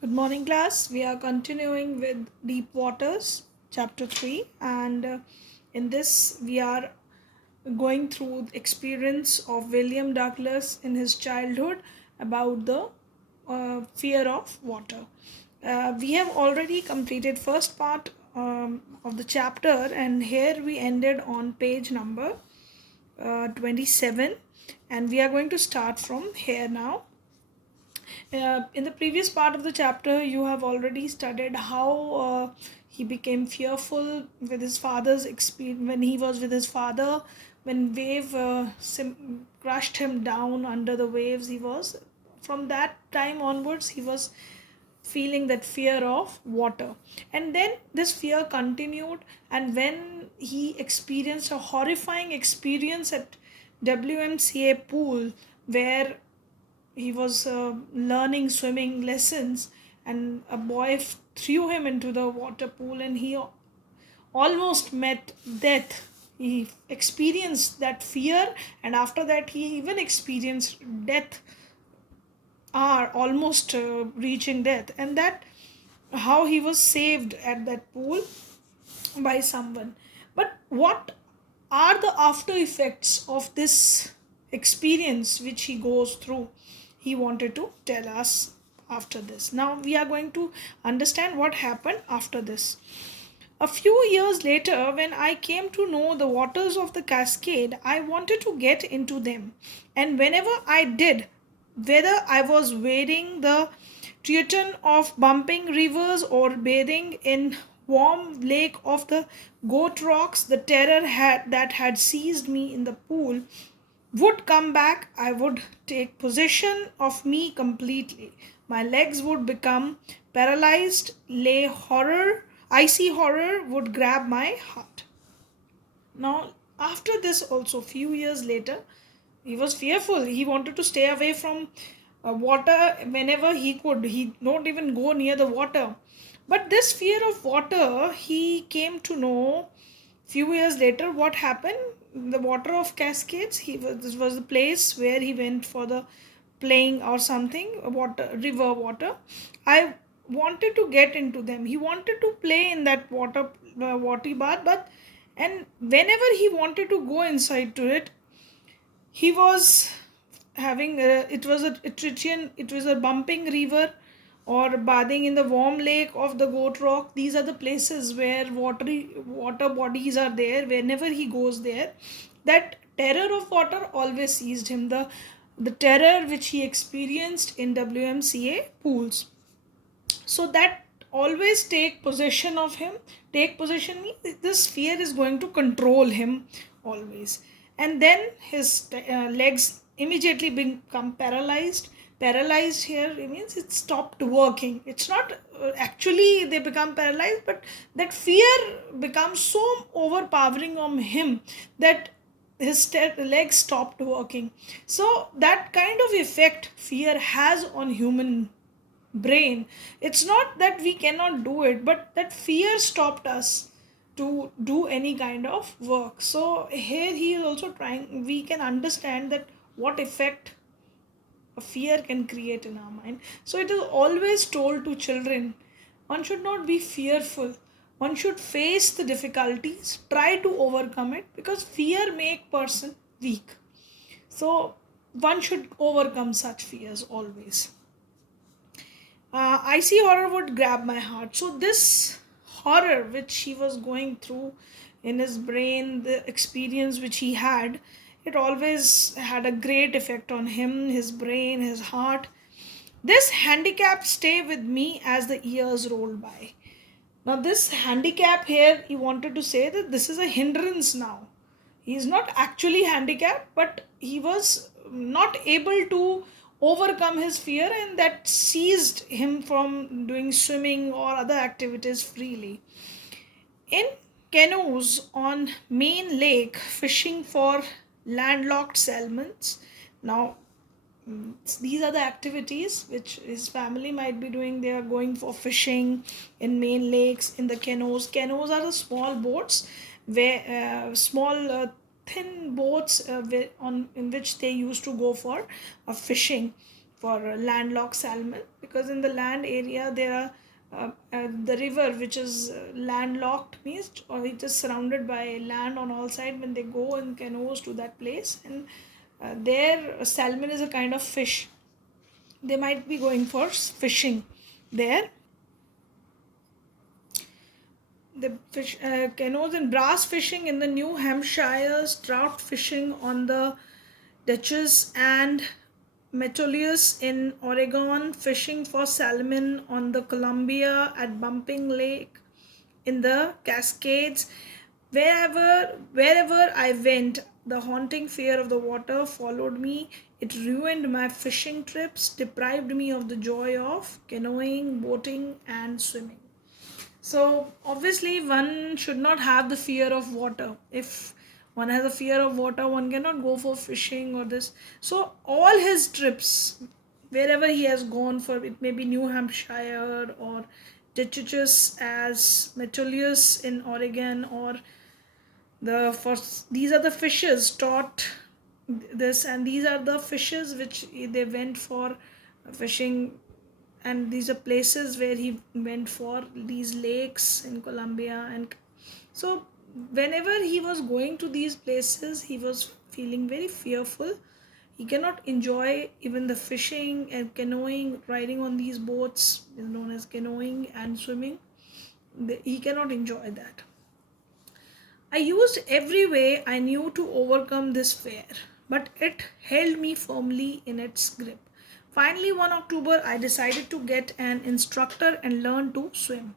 Good morning, class. We are continuing with Deep Waters, Chapter 3, and in this, we are going through the experience of William Douglas in his childhood about the fear of water. We have already completed first part of the chapter, and here we ended on page number 27, and we are going to start from here now. In the previous part of the chapter, you have already studied how he became fearful with his father's experience when he was with his father. When wave crushed him down under the waves, he was from that time onwards he was feeling that fear of water, and then this fear continued. And when he experienced a horrifying experience at WMCA pool where he was learning swimming lessons, and a boy threw him into the water pool and he almost met death. He experienced that fear, and after that he even experienced death, are almost reaching death, and that how he was saved at that pool by someone. But what are the after effects of this experience which he goes through? He wanted to tell us after this. Now we are going to understand what happened after this. A few years later, when I came to know the waters of the cascade, I wanted to get into them. And whenever I did, whether I was wading the Triton of bumping rivers or bathing in warm lake of the goat rocks, the terror that had seized me in the pool would come back. I would take possession of me completely. My legs would become paralyzed, icy horror would grab my heart. Now, after this, also, few years later, he was fearful. He wanted to stay away from water whenever he could. He don't even go near the water. But this fear of water, he came to know few years later what happened. The water of cascades. This was the place where he went for the playing or something. Water, river water. I wanted to get into them. He wanted to play in that water bath, but and whenever he wanted to go inside to it, he was having it was a bumping river or bathing in the warm lake of the goat rock. These are the places where water bodies are there. Whenever he goes there, that terror of water always seized him, the terror which he experienced in WMCA pools. So that always take possession means this fear is going to control him always. And then his legs immediately become paralyzed. Here it means it stopped working. It's not actually they become paralyzed, but that fear becomes so overpowering on him that his legs stopped working. So that kind of effect fear has on human brain. It's not that we cannot do it, but that fear stopped us to do any kind of work. So here he is also trying, we can understand that what effect a fear can create in our mind. So it is always told to children, one should not be fearful, one should face the difficulties, try to overcome it, because fear make person weak. So one should overcome such fears always. Icy horror would grab my heart. So this horror which he was going through in his brain, the experience which he had, it always had a great effect on him, his brain, his heart. This handicap stay with me as the years rolled by. Now this handicap here, he wanted to say that this is a hindrance now. He is not actually handicapped, but he was not able to overcome his fear, and that seized him from doing swimming or other activities freely. In canoes on main lake, fishing for landlocked salmons. Now, these are the activities which his family might be doing. They are going for fishing in main lakes in the canoes are the small boats where small thin boats in which they used to go for fishing for landlocked salmon. because in the land area there are the river which is landlocked, means or it is surrounded by land on all sides. When they go in canoes to that place, and there salmon is a kind of fish, they might be going for fishing there. The fish canoes and brass fishing in the New Hampshire's, trout fishing on the Duchess and Metolius in Oregon, fishing for salmon on the Columbia, at Bumping Lake in the Cascades. Wherever I went, the haunting fear of the water followed me. It ruined my fishing trips, deprived me of the joy of canoeing, boating, and swimming. So obviously one should not have the fear of water. If one has a fear of water, one cannot go for fishing or this. So all his trips, wherever he has gone for, it may be New Hampshire or Ditchichus as Metolius in Oregon, or for these are the fishes taught this, and these are the fishes which they went for fishing, and these are places where he went for these lakes in Colombia. And so whenever he was going to these places, he was feeling very fearful. He cannot enjoy even the fishing and canoeing. Riding on these boats is known as canoeing, and swimming, he cannot enjoy that. I used every way I knew to overcome this fear, but it held me firmly in its grip. Finally, one October, I decided to get an instructor and learn to swim.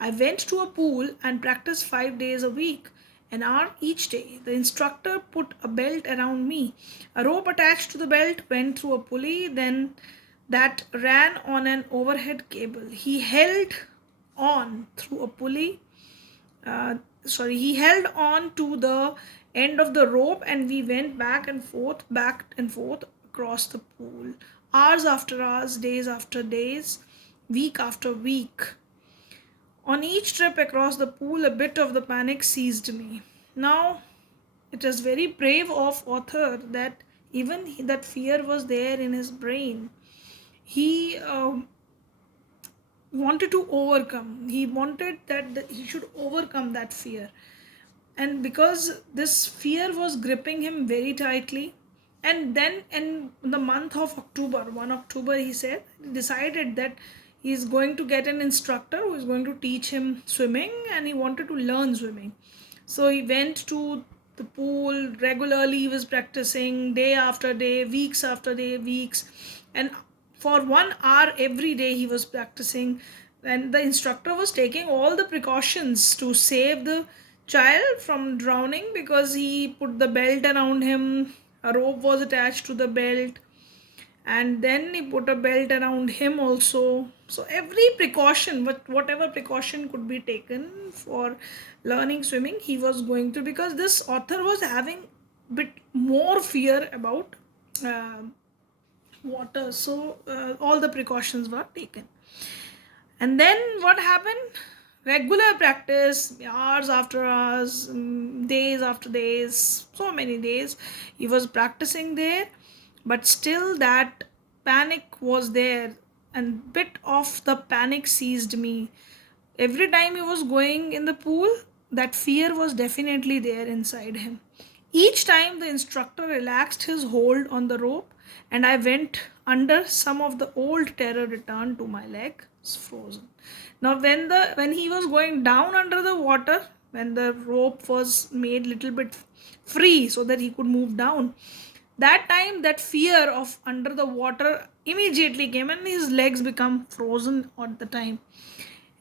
I went to a pool and practiced 5 days a week, an hour each day. The instructor put a belt around me. A rope attached to the belt went through a pulley, then that ran on an overhead cable. He held on to the end of the rope, and we went back and forth across the pool, hours after hours, days after days, week after week. On each trip across the pool, a bit of the panic seized me. Now, it is very brave of author that even that fear was there in his brain. He wanted to overcome. He wanted that he should overcome that fear. And because this fear was gripping him very tightly, and then in the month of October, 1 October, he decided that he is going to get an instructor who is going to teach him swimming, and he wanted to learn swimming. So he went to the pool regularly. He was practicing day after day, weeks after day, weeks, and for 1 hour every day he was practicing. And the instructor was taking all the precautions to save the child from drowning, because he put the belt around him, a rope was attached to the belt, and then he put a belt around him also. So every precaution, whatever precaution could be taken for learning swimming, he was going to, because this author was having bit more fear about water. So all the precautions were taken. And then what happened? Regular practice, hours after hours, days after days, so many days he was practicing there. But still that panic was there, and bit of the panic seized me. Every time he was going in the pool, that fear was definitely there inside him. Each time the instructor relaxed his hold on the rope and I went under, some of the old terror returned to my leg, frozen. Now when he was going down under the water, when the rope was made little bit free so that he could move down, that time that fear of under the water immediately came and his legs become frozen at the time.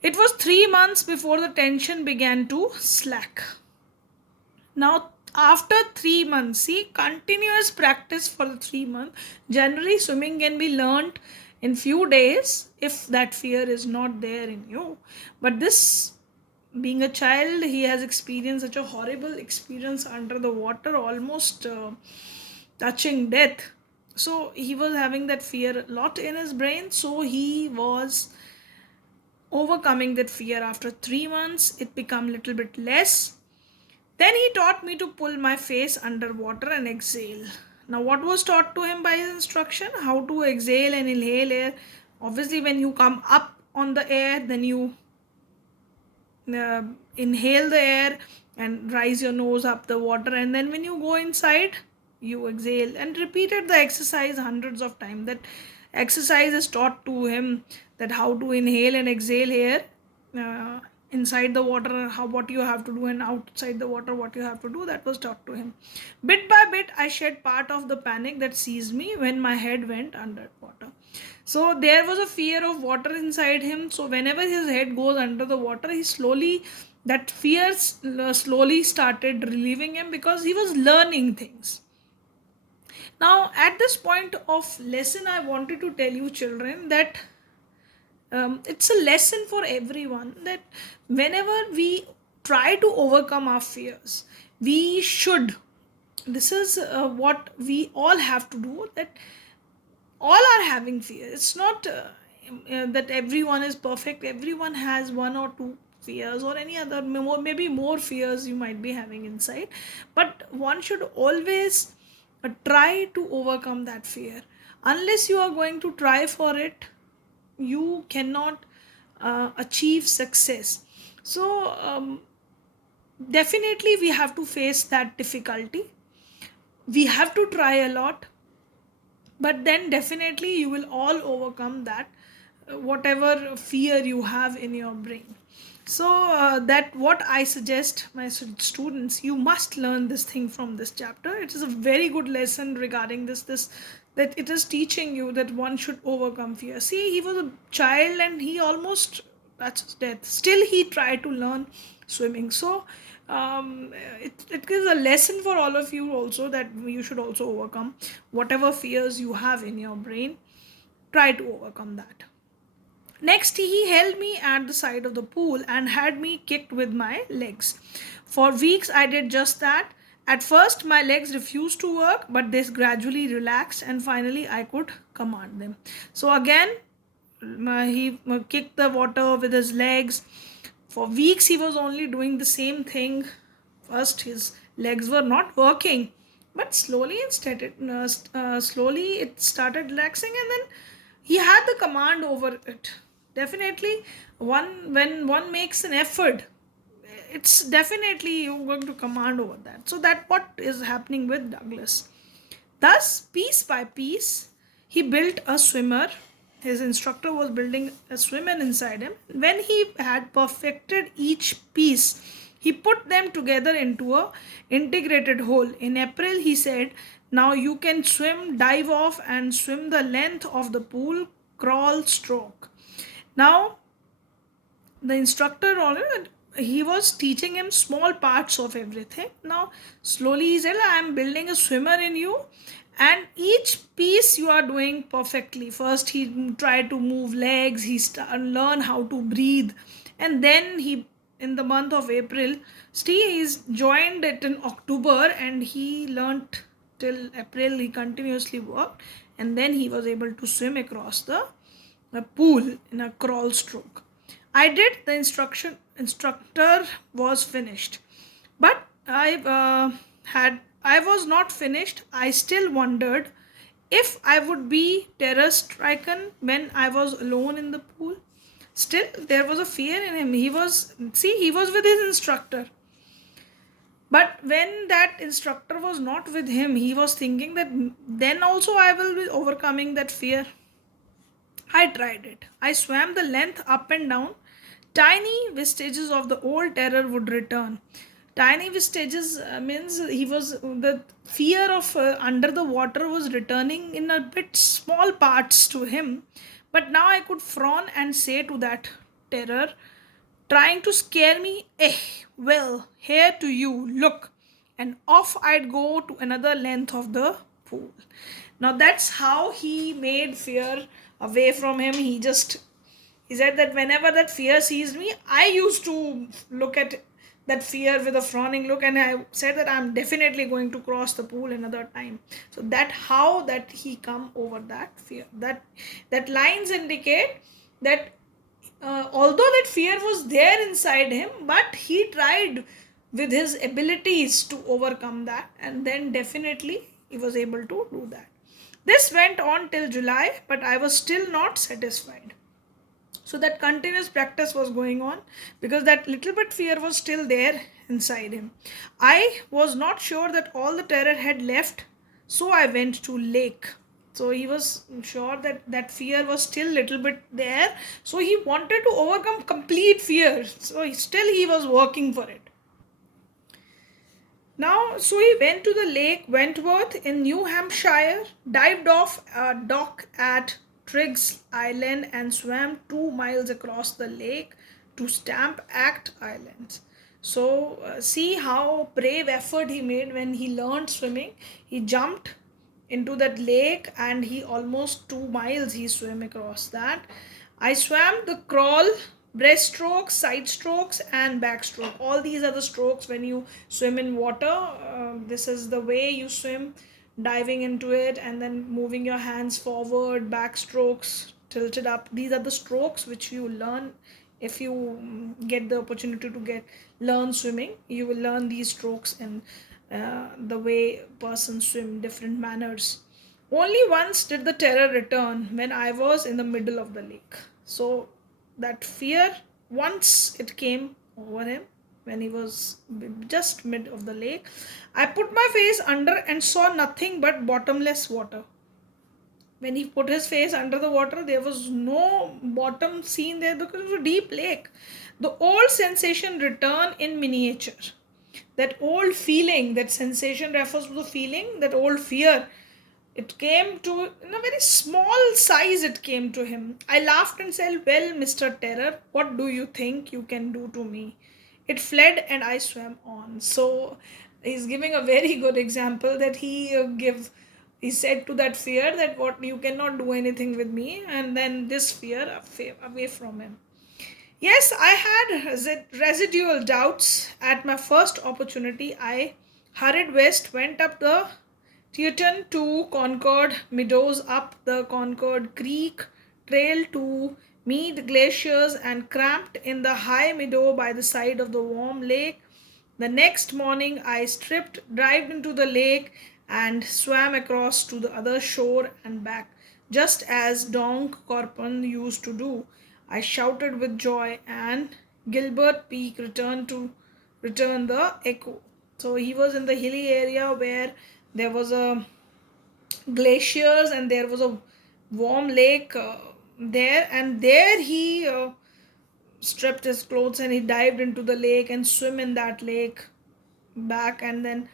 It was 3 months before the tension began to slack. Now, after 3 months, see, continuous practice for the 3 months. Generally, swimming can be learned in few days if that fear is not there in you. But this, being a child, he has experienced such a horrible experience under the water, almost touching death. So he was having that fear a lot in his brain. So he was overcoming that fear. After 3 months, it became a little bit less. Then he taught me to pull my face underwater and exhale. Now, what was taught to him by his instruction? How to exhale and inhale air Obviously, when you come up on the air, then you uh, inhale the air and rise your nose up the water, and then when you go inside, you exhale, and repeated the exercise hundreds of times. That exercise is taught to him, that how to inhale and exhale air uh, inside the water, how what you have to do, and outside the water what you have to do. That was taught to him. Bit by bit I shed part of the panic that seized me when my head went under water. So there was a fear of water inside him. So whenever his head goes under the water, he slowly, that fear slowly started relieving him, because he was learning things. Now at this point of lesson, I wanted to tell you children that it's a lesson for everyone, that whenever we try to overcome our fears, we should, this is what we all have to do, that all are having fear. It's not that everyone is perfect. Everyone has one or two fears, or any other more, maybe more fears you might be having inside, but one should always try to overcome that fear. Unless you are going to try for it, you cannot achieve success. So definitely we have to face that difficulty. We have to try a lot, but then definitely you will all overcome that, whatever fear you have in your brain. So that what I suggest my students, you must learn this thing from this chapter. It is a very good lesson regarding this, that it is teaching you that one should overcome fear. See, he was a child and he almost that's his death, still he tried to learn swimming. So it gives a lesson for all of you also, that you should also overcome whatever fears you have in your brain. Try to overcome that. Next, he held me at the side of the pool and had me kicked with my legs. For weeks, I did just that. At first, my legs refused to work, but they gradually relaxed, and finally, I could command them. So, again, he kicked the water with his legs. For weeks, he was only doing the same thing. First, his legs were not working, but slowly it started relaxing, and then he had the command over it. Definitely, when one makes an effort, it's definitely you're going to command over that. So that what is happening with Douglas. Thus, piece by piece, he built a swimmer. His instructor was building a swimmer inside him. When he had perfected each piece, he put them together into a integrated whole. In April, he said, "Now you can swim, dive off, and swim the length of the pool, crawl, stroke." Now, the instructor, he was teaching him small parts of everything. Now slowly he said, "I am building a swimmer in you, and each piece you are doing perfectly." First he tried to move legs, he learn how to breathe, and then he, in the month of April, still he's joined it in October, and he learnt till April. He continuously worked, and then he was able to swim across the pool in a crawl stroke. I did. The instructor was finished, but I was not finished. I still wondered if I would be terror stricken when I was alone in the pool. Still, there was a fear in him. He was with his instructor. But when that instructor was not with him, he was thinking that then also I will be overcoming that fear. I tried it. I swam the length up and down. Tiny vestiges of the old terror would return. Tiny vestiges means he was, the fear of under the water was returning in a bit small parts to him. But now I could frown and say to that terror, trying to scare me, "Eh, well, here to you, look." And off I'd go to another length of the pool. Now that's how he made fear away from him. He said that whenever that fear seized me, I used to look at that fear with a frowning look, and I said that I'm definitely going to cross the pool another time. So that how that he come over that fear. That lines indicate that although that fear was there inside him, but he tried with his abilities to overcome that, and then definitely he was able to do that. This went on till July, but I was still not satisfied. So that continuous practice was going on because that little bit fear was still there inside him. I was not sure that all the terror had left, so I went to lake. So he was sure that that fear was still little bit there, so he wanted to overcome complete fear. So still he was working for it. Now, so he went to the Lake Wentworth in New Hampshire, dived off a dock at Triggs Island, and swam 2 miles across the lake to Stamp Act Islands. So, see how brave effort he made when he learned swimming. He jumped into that lake and he almost 2 miles he swam across that. I swam the crawl, breaststroke, side strokes, and backstroke. All these are the strokes when you swim in water. This is the way you swim, diving into it and then moving your hands forward, backstrokes, tilted up. These are the strokes which you learn if you get the opportunity to get learn swimming. You will learn these strokes and the way persons swim, different manners. Only once did the terror return when I was in the middle of the lake. So that fear, once it came over him when he was just mid of the lake, I put my face under and saw nothing but bottomless water. When he put his face under the water, there was no bottom seen there because it was a deep lake. The old sensation returned in miniature. That old feeling, that sensation refers to the feeling, that old fear, it came to in a very small size. It came to him. I laughed and said, "Well, Mr. Terror, what do you think you can do to me?" It fled and I swam on. So he's giving a very good example that he said to that fear that what you cannot do anything with me, and then this fear away from him. Yes, I had residual doubts. At my first opportunity, I hurried west, went up the Teton to Concord Meadows, up the Concord Creek Trail to Mead Glaciers, and camped in the high meadow by the side of the warm lake. The next morning, I stripped, dived into the lake, and swam across to the other shore and back, just as Donk Corpon used to do. I shouted with joy, and Gilbert Peak returned the echo. So he was in the hilly area where there was a glaciers and there was a warm lake there, and there he stripped his clothes and he dived into the lake and swim in that lake back, and then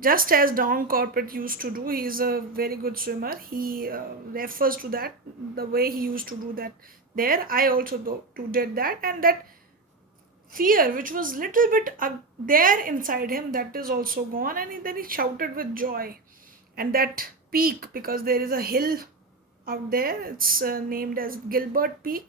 just as Don Corporate used to do. He is a very good swimmer. He refers to that the way he used to do that there. I also too did that, and that fear which was little bit there inside him, that is also gone, and then he shouted with joy. And that peak, because there is a hill out there, it's named as Gilbert Peak.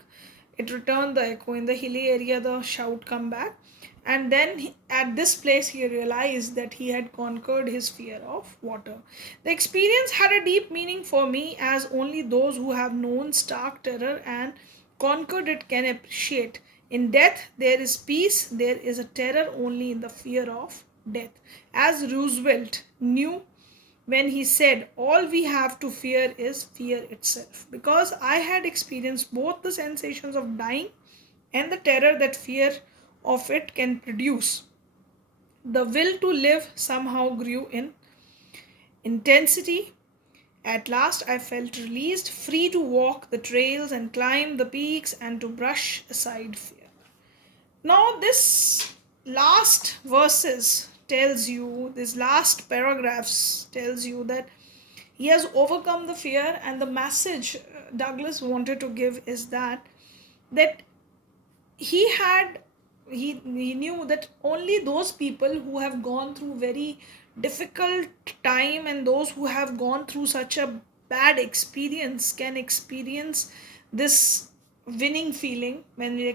It returned the echo in the hilly area. The shout come back, and then at this place he realized that he had conquered his fear of water. The experience had a deep meaning for me, as only those who have known stark terror and conquered it can appreciate. In death there is peace. There is a terror only in the fear of death, as Roosevelt knew when he said, "All we have to fear is fear itself." Because I had experienced both the sensations of dying and the terror that fear of it can produce. The will to live somehow grew in intensity. At last, I felt released, free to walk the trails and climb the peaks and to brush aside fear. Now, this last verses tells you, this last paragraphs tells you that he has overcome the fear, and the message Douglas wanted to give is that he had he knew that only those people who have gone through very difficult time and those who have gone through such a bad experience can experience this winning feeling when they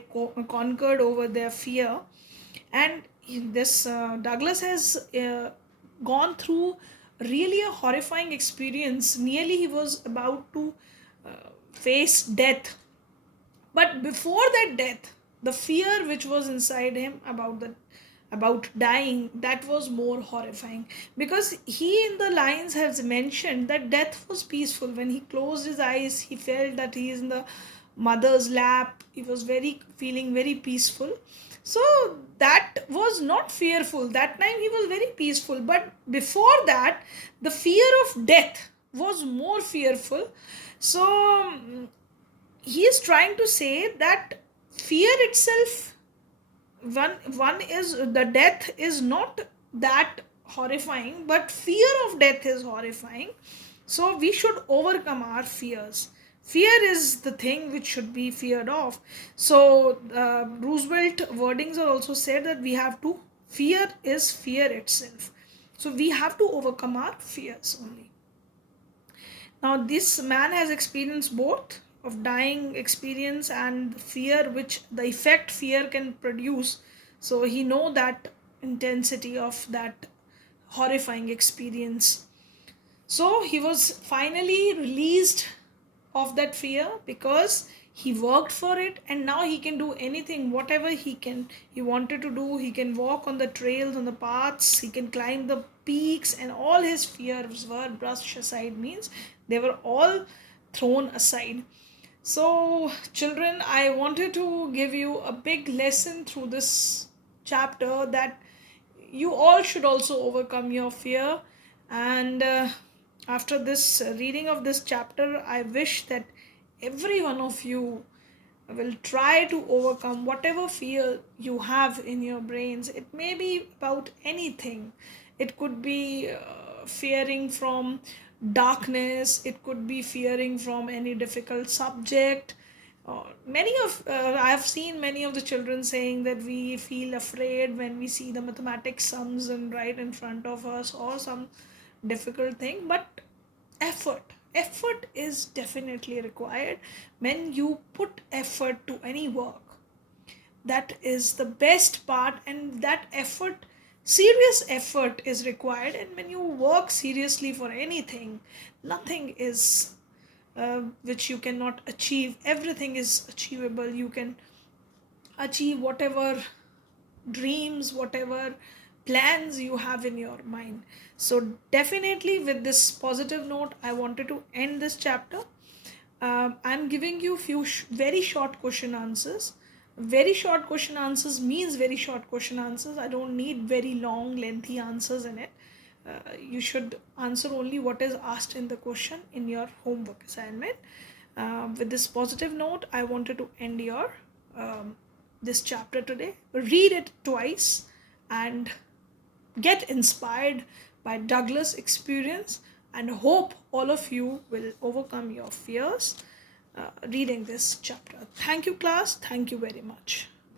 conquered over their fear. And this Douglas has gone through really a horrifying experience. Nearly he was about to face death, but before that death, the fear which was inside him about about dying, that was more horrifying, because he in the lines has mentioned that death was peaceful. When he closed his eyes, he felt that he is in the mother's lap. He was very feeling very peaceful. So that was not fearful. That time he was very peaceful. But before that, the fear of death was more fearful. So he is trying to say that fear itself, one is the death is not that horrifying, but fear of death is horrifying. So we should overcome our fears. Fear is the thing which should be feared of. So Roosevelt wordings are also said that we have to, fear is fear itself. So we have to overcome our fears only. Now this man has experienced both of dying experience and fear, which the effect fear can produce. So he know that intensity of that horrifying experience. So he was finally released of that fear because he worked for it, and now he can do anything, whatever he wanted to do. He can walk on the trails, on the paths, he can climb the peaks, and all his fears were brushed aside, means they were all thrown aside. So children, I wanted to give you a big lesson through this chapter, that you all should also overcome your fear. And after this reading of this chapter, I wish that every one of you will try to overcome whatever fear you have in your brains. It may be about anything. It could be fearing from darkness, it could be fearing from any difficult subject. Many of I have seen many of the children saying that we feel afraid when we see the mathematics sums and right in front of us, or some difficult thing. But effort is definitely required. When you put effort to any work, that is the best part, and that effort, serious effort is required. And when you work seriously for anything, nothing is which you cannot achieve. Everything is achievable. You can achieve whatever dreams, whatever plans you have in your mind. So definitely, with this positive note, I wanted to end this chapter. I'm giving you few very short question answers. Very short question answers means very short question answers. I don't need very long lengthy answers in it. You should answer only what is asked in the question in your homework assignment. With this positive note, I wanted to end your this chapter today. Read it twice and get inspired by Douglas' experience, and hope all of you will overcome your fears reading this chapter. Thank you, class. Thank you very much.